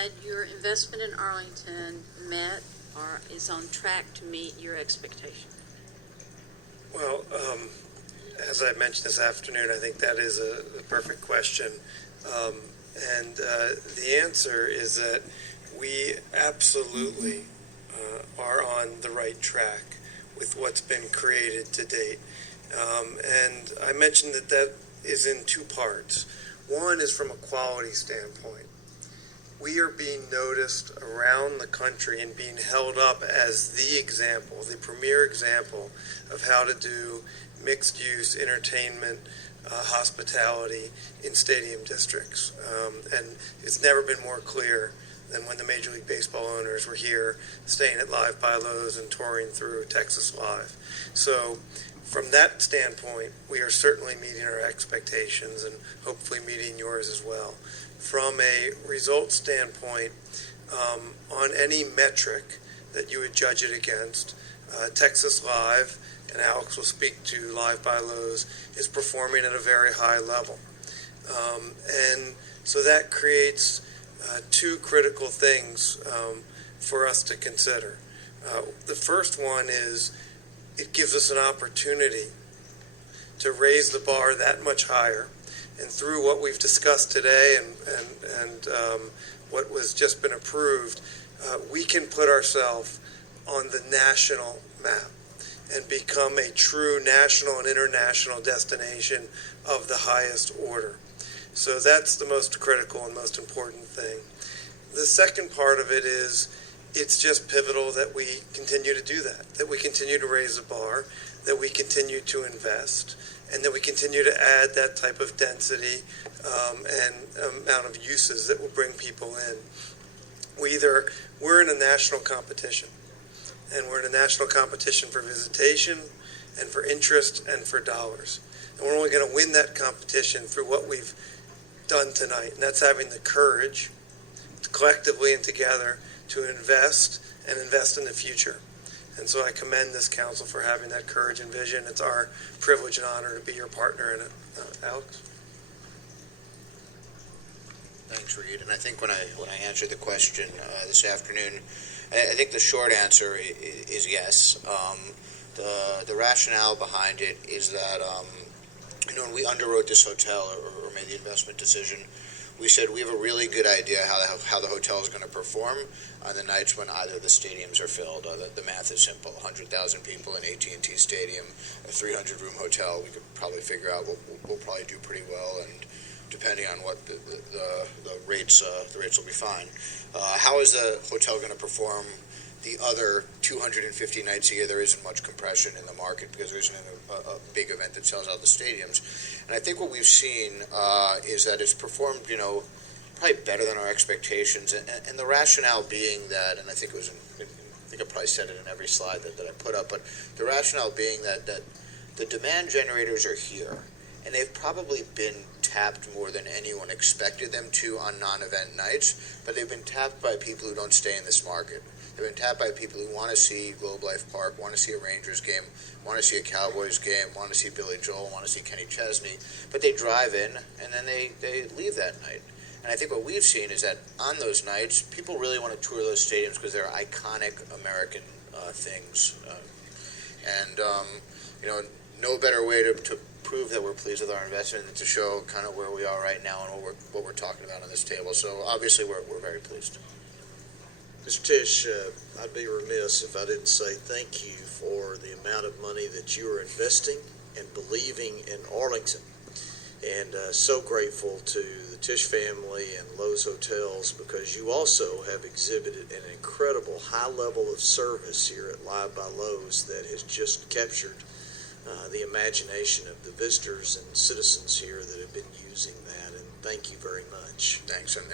had your investment in Arlington met or is on track to meet your expectation? Well, as I mentioned this afternoon, I think that is a perfect question. And the answer is that we absolutely are on the right track with what's been created to date. And I mentioned that is in two parts. One is from a quality standpoint. We are being noticed around the country and being held up as the example, the premier example of how to do mixed-use entertainment, hospitality in stadium districts. And it's never been more clear than when the Major League Baseball owners were here staying at Live by Lowe's and touring through Texas Live. So from that standpoint, we are certainly meeting our expectations and hopefully meeting yours as well. From a result standpoint, on any metric that you would judge it against, Texas Live, and Alex will speak to Live by Lowe's, is performing at a very high level. And so that creates two critical things for us to consider. The first one is it gives us an opportunity to raise the bar that much higher. And through what we've discussed today and what was just been approved, we can put ourselves on the national map and become a true national and international destination of the highest order. So that's the most critical and most important thing. The second part of it is it's just pivotal that we continue to do that we continue to raise the bar, that we continue to invest, and that we continue to add that type of density and amount of uses that will bring people in. We're in a national competition, and we're in a national competition for visitation and for interest and for dollars. And we're only going to win that competition through what we've done tonight, and that's having the courage collectively and together to invest and invest in the future. And so I commend this council for having that courage and vision. It's our privilege and honor to be your partner in it. Alex? Thanks, Reed. And I think when I answered the question this afternoon, I think the short answer is yes. The rationale behind it is that when we underwrote this hotel or made the investment decision, we said we have a really good idea how the hotel is going to perform on the nights when either of the stadiums are filled. The math is simple: 100,000 people in AT&T Stadium, a 300-room hotel. We could probably figure out we'll probably do pretty well, and depending on what the rates will be fine. How is the hotel going to perform the other 250 nights a year? There isn't much compression in the market because there isn't a big event that sells out the stadiums. And I think what we've seen is that it's performed, probably better than our expectations. And the rationale being that, and I think I probably said it in every slide that I put up, but the rationale being that the demand generators are here, and they've probably been tapped more than anyone expected them to on non-event nights, but they've been tapped by people who don't stay in this market. They've been tapped by people who want to see Globe Life Park, want to see a Rangers game, want to see a Cowboys game, want to see Billy Joel, want to see Kenny Chesney, but they drive in and then they leave that night. And I think what we've seen is that on those nights, people really want to tour those stadiums because they're iconic American things. No better way to prove that we're pleased with our investment than to show kind of where we are right now and what we're talking about on this table. So obviously we're very pleased. Mr. Tisch, I'd be remiss if I didn't say thank you for the amount of money that you are investing and believing in Arlington. And so grateful to the Tisch family and Lowe's Hotels because you also have exhibited an incredible high level of service here at Live by Lowe's that has just captured the imagination of the visitors and citizens here that have been using that. And thank you very much. Thanks. And